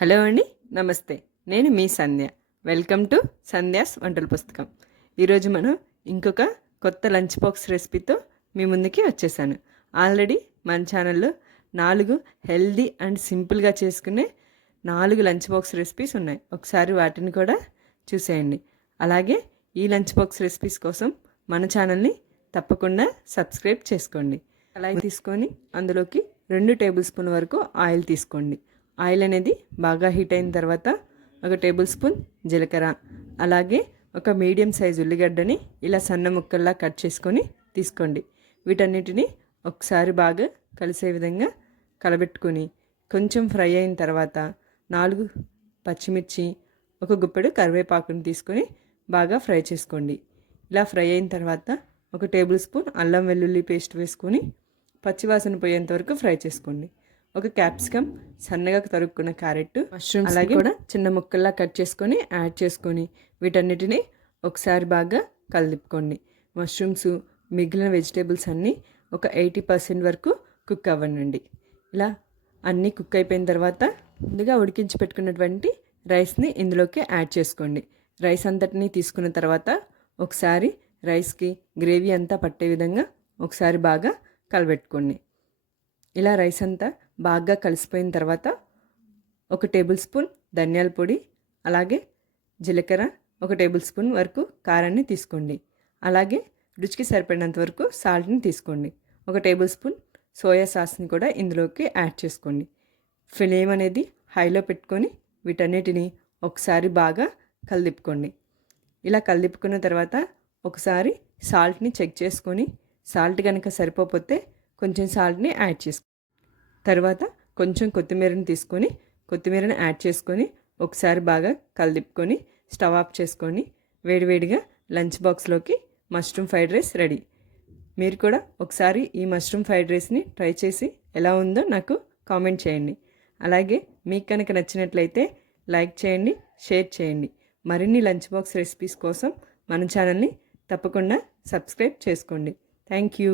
Hello అండి, నమస్తే. నేను మీ సంధ్య. వెల్కమ్ టు సంధ్యాస్ వంటల పుస్తకం. ఈరోజు మనం ఇంకొక కొత్త లంచ్ బాక్స్ రెసిపీతో మీ ముందుకి వచ్చేసాను. ఆల్రెడీ మన ఛానల్లో 4 హెల్దీ అండ్ సింపుల్గా చేసుకునే 4 లంచ్ బాక్స్ రెసిపీస్ ఉన్నాయి. ఒకసారి వాటిని కూడా చూసేయండి. అలాగే ఈ లంచ్ బాక్స్ రెసిపీస్ కోసం మన ఛానల్ని తప్పకుండా సబ్స్క్రైబ్ చేసుకోండి. కళాయి తీసుకొని అందులోకి 2 టేబుల్ స్పూన్ వరకు ఆయిల్ తీసుకోండి. ఆయిల్ అనేది బాగా హీట్ అయిన తర్వాత 1 టేబుల్ స్పూన్ జీలకర్ర, అలాగే ఒక మీడియం సైజు ఉల్లిగడ్డని ఇలా సన్న ముక్కల్లా కట్ చేసుకొని తీసుకోండి. వీటన్నిటిని ఒకసారి బాగా కలిసే విధంగా కలబెట్టుకొని కొంచెం ఫ్రై అయిన తర్వాత 4 పచ్చిమిర్చి, 1 గుప్పెడు కరివేపాకుని తీసుకొని బాగా ఫ్రై చేసుకోండి. ఇలా ఫ్రై అయిన తర్వాత 1 టేబుల్ స్పూన్ అల్లం వెల్లుల్లి పేస్ట్ వేసుకొని పచ్చివాసన పోయేంత వరకు ఫ్రై చేసుకోండి. 1 క్యాప్సికమ్, సన్నగా తరుక్కున్న క్యారెట్, మష్రూమ్స్ అలాగే కూడా చిన్న ముక్కల్లా కట్ చేసుకొని యాడ్ చేసుకొని వీటన్నిటిని ఒకసారి బాగా కలిపుకోండి. మష్రూమ్స్, మిగిలిన వెజిటేబుల్స్ అన్నీ ఒక 80% వరకు కుక్ అవ్వనండి. ఇలా అన్నీ కుక్ అయిపోయిన తర్వాత ముందుగా ఉడికించి పెట్టుకున్నటువంటి రైస్ని ఇందులోకి యాడ్ చేసుకోండి. రైస్ అంతటిని తీసుకున్న తర్వాత ఒకసారి రైస్కి గ్రేవీ అంతా పట్టే విధంగా ఒకసారి బాగా కలబెట్టుకోండి. ఇలా రైస్ అంతా బాగా కలిసిపోయిన తర్వాత 1 టేబుల్ స్పూన్ ధనియాల పొడి, అలాగే జీలకర్ర, 1 టేబుల్ స్పూన్ వరకు కారాన్ని తీసుకోండి. అలాగే రుచికి సరిపడినంత వరకు సాల్ట్ని తీసుకోండి. 1 టేబుల్ స్పూన్ సోయా సాస్ని కూడా ఇందులోకి యాడ్ చేసుకోండి. ఫ్లేమ్ అనేది హైలో పెట్టుకొని వీటన్నిటిని ఒకసారి బాగా కలిదిప్పుకోండి. ఇలా కలిదిప్పుకున్న తర్వాత ఒకసారి సాల్ట్ని చెక్ చేసుకొని సాల్ట్ కనుక సరిపోతే కొంచెం సాల్ట్ని యాడ్ చేసుకోండి. తర్వాత కొంచెం కొత్తిమీరని తీసుకొని కొత్తిమీరని యాడ్ చేసుకొని ఒకసారి బాగా కలిదిప్పుకొని స్టవ్ ఆఫ్ చేసుకొని వేడివేడిగా లంచ్ బాక్స్లోకి మష్రూమ్ ఫ్రైడ్ రైస్ రెడీ. మీరు కూడా ఒకసారి ఈ మష్రూమ్ ఫ్రైడ్ రైస్ని ట్రై చేసి ఎలా ఉందో నాకు కామెంట్ చేయండి. అలాగే మీకు కనుక నచ్చినట్లయితే లైక్ చేయండి, షేర్ చేయండి. మరిన్ని లంచ్ బాక్స్ రెసిపీస్ కోసం మన ఛానల్ని తప్పకుండా సబ్స్క్రైబ్ చేసుకోండి. Thank you.